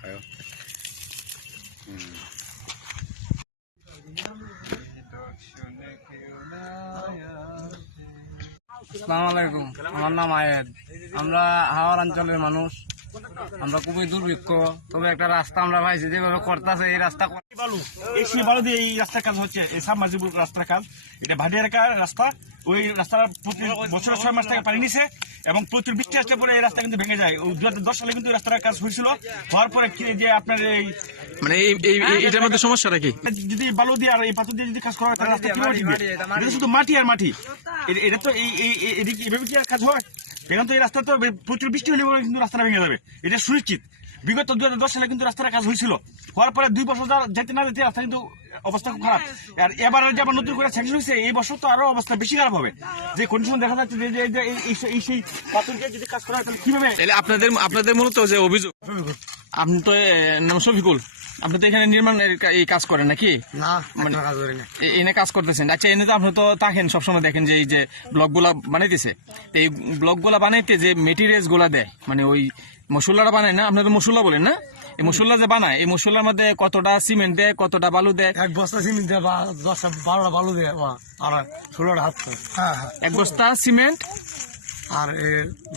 Ayo. Hmm. আলাইকুম আমার নাম আয়েদ আমরা হাওয়ার অঞ্চলের মানুষ আমরা খুবই দুর্ভিক্ষ তবে একটা রাস্তা আমরা পাইছি যেভাবে করতেছে এই রাস্তা বালু এই সেই বালু দিয়ে এই রাস্তার কাজ হচ্ছে এই সাবমার্জিবল রাস্তার কাজ। এটা ভাটিয়ার রাস্তা ওই রাস্তা প্রতি বছর ছয় মাস থেকে পানি নিছে এবং প্রচুর বৃষ্টি আসলে পরে এই রাস্তা কিন্তু ভেঙে যায়। দু হাজার দশ সালে কিন্তু রাস্তার কাজ হয়েছিল হওয়ার পরে যে আপনার এই মানে এই এই- এটার মধ্যে সমস্যাটা কি? যদি বালু দিয়ে আর এই পাথর দিয়ে যদি কাজ করা হয় তাহলে রাস্তা কীভাবে শুধু মাটি আর মাটি। এটা তো এই এই এই- এদিকে এভাবে কি আর কাজ হয়? এখন তো এই রাস্তা তো প্রচুর বৃষ্টি হলে কিন্তু রাস্তাটা ভেঙে যাবে এটা সুনিশ্চিত বিগত দু হাজার দশ সালে কিন্তু রাস্তার কাজ হয়েছিল হওয়ার পরে দুই বছর যেতে না যেতে রাস্তা কিন্তু অবস্থা খুব খারাপ আর এবার যে আবার নতুন করে স্যাংশন হয়েছে এই বছর তো আরও অবস্থা বেশি খারাপ হবে যে কন্ডিশন দেখা যাচ্ছে যে এই- সেই- পাথরকে পাথর যদি কাজ করা হয় তাহলে কীভাবে আপনাদের আপনাদের আপনাদের মূলত যে অভিযোগ আপনি তো নাম শফিকুল। আপনি তো এখানে নির্মাণের এই কাজ করেন নাকি? না মানে- এনে কাজ করতেছেন। আচ্ছা এনে তো আপনি তো থাকেন সবসময় দেখেন যে এই যে ব্লকগুলা বানাইতেছে। তো এই ব্লকগুলা বানাইতে যে মেটেরিয়ালসগুলা দেয় মানে ওই মশলাটা বানায় না? আপনি তো মশলা বলেন না? এই মশলা যে বানায় এই মশলার মধ্যে কতটা সিমেন্ট দেয় কতটা বালু দেয়? এক বস্তা সিমেন্ট দেয় বা দশটা বারোটা বালু দেয় আর ষোলোটা হাত হ্যাঁ হ্যাঁ। এক বস্তা সিমেন্ট আর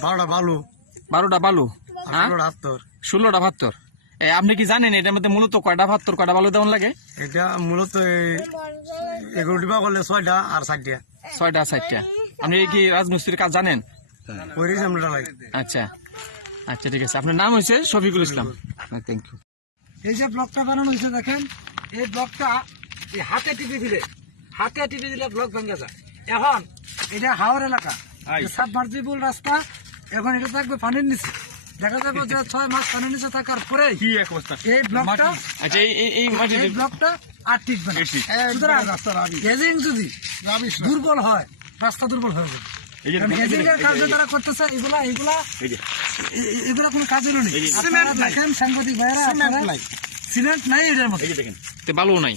বারোটা বালু। বারোটা বালু। আর হ্যাঁ? ষোলোটা হাত ষোলোটা ভাত্তর এ, আপনি কি জানেন এটার মধ্যে মূলত কয়টা ভাত্তর কয়টা বালু দেওয়ান লাগে? এটা মূলত এই এগুলো ডিবা করলে ছয়টা আর ষাটটা। ছয়টা সাতটা আপনি কি রাজমিস্ত্রির কাজ জানেন? আচ্ছা। আচ্ছা ঠিক আছে। আপনার নাম হয়েছে শফিকুল ইসলাম। থ্যাংক ইউ এই যে ব্লকটা বানানো হয়েছে দেখেন এই ব্লকটা এই হাতে টিপে দিলে হাতে টিপে দিলে ব্লক ভেঙে যায়। এখন এটা হাওর এলাকা সাবমার্জিবল রাস্তা এখন এটা থাকবে পানির নিচে। দেখা যাবে যে ছয় মাস পানির নিচে থাকার পরে কি এক অবস্থা? এই ব্লকটা আচ্ছা এই এই- এই মাটি এই ব্লকটা আর টিকবে না। সুতরাং এজিং যদি দুর্বল হয় রাস্তা দুর্বল হয়ে যাবে। এই যে কারণ এজিং এর কাজ তারা করতেছে এগুলা এগুলা এই যে এ- এ- এগুলা কোনো কাজেরও নেই। দেখেন সাংবাদিক ভাইয়েরা সিমেন্ট নাই। এটার মধ্যে। দেখেন বালু নাই।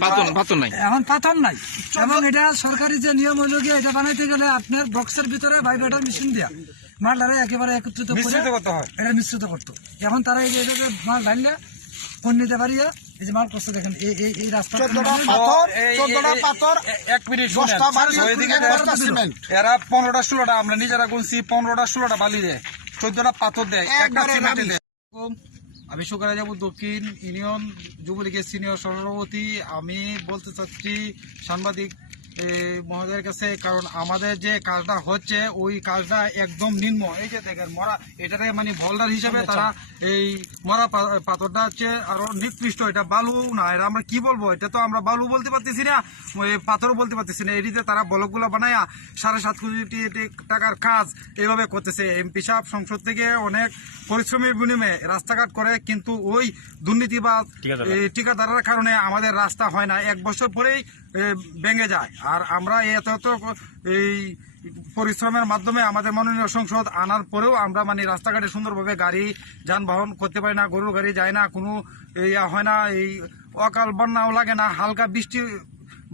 পাতন পাতন নাই। এখন পাথর নাই। এবং এটা সরকারি যে নিয়ম হইল গিয়ে এটা বানাইতে গেলে আপনার বক্সের ভিতরে ভাইব্রেটার মেশিন দিয়া। মালটারে একেবারে একত্রিত এটা মিশ্রিত করতো। এখন তারা এই যে এটা মাল ঢাললে কোন নিতে পারিয়া এই যে মাল করছে দেখেন এই এই এই রাস্তা এক মিনিট শুনেন। ওইদিকে দেয় এরা পনেরোটা ষোলোটা আমরা নিজেরা গুনছি পনেরোটা ষোলোটা বালি দেয় চোদ্দটা পাথর দেয় একটা সিমেন্ট দেয়। আমি দক্ষিণ ইউনিয়ন যুবলীগের সিনিয়র সভাপতি আমি বলতে চাচ্ছি সাংবাদিক এ, মহোদয়ের কাছে কারণ আমাদের যে কাজটা হচ্ছে ওই কাজটা একদম নিম্ন। এই যে দেখেন মরা এটাকে মানে ভল্ডার হিসেবে তারা এই মরা পাথরটা হচ্ছে আরও নিকৃষ্ট। এটা বালু না এটা আমরা কি বলব? এটা তো আমরা বালু বলতে পারতেছি না পাথরও বলতে পারতেছি না। এটিতে তারা ব্লকগুলো বানায়া সাড়ে সাত কোটি টাকার কাজ এইভাবে করতেছে। এমপি সাহেব সংসদ থেকে অনেক পরিশ্রমের বিনিময়ে রাস্তাঘাট করে কিন্তু ওই দুর্নীতি বা ঠিকাদার। ঠিকাদারের কারণে আমাদের রাস্তা হয় না। এক বছর পরেই ভেঙে যায়। আর আমরা এত এত এই পরিশ্রমের মাধ্যমে আমাদের মাননীয় সংসদ আনার পরেও আমরা মানে রাস্তাঘাটে সুন্দরভাবে গাড়ি যানবাহন করতে পারি না গরুর গাড়ি যায় না কোনো ইয়া হয় না এই অকাল বন্যাও লাগে না হালকা বৃষ্টি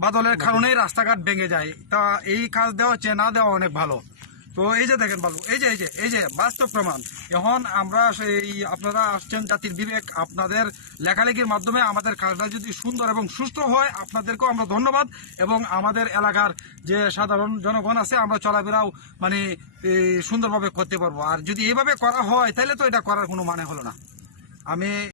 বাদলের কারণেই রাস্তাঘাট ভেঙে যায়। তা এই কাজ দেওয়া হচ্ছে না দেওয়া অনেক ভালো। তো এই যে দেখেন বাবু, এই যে এই যে এই যে, বাস্তব প্রমাণ। এখন আমরা সেই আপনারা আসছেন জাতির বিবেক, আপনাদের লেখালেখির মাধ্যমে আমাদের কাজটা যদি সুন্দর এবং সুস্থ হয়, আপনাদেরকেও আমরা ধন্যবাদ এবং আমাদের এলাকার যে সাধারণ জনগণ আছে, আমরা চলাফেরাও মানে সুন্দরভাবে করতে পারব। আর যদি এইভাবে করা হয়, তাহলে তো এটা করার কোনো মানে হলো না। আমি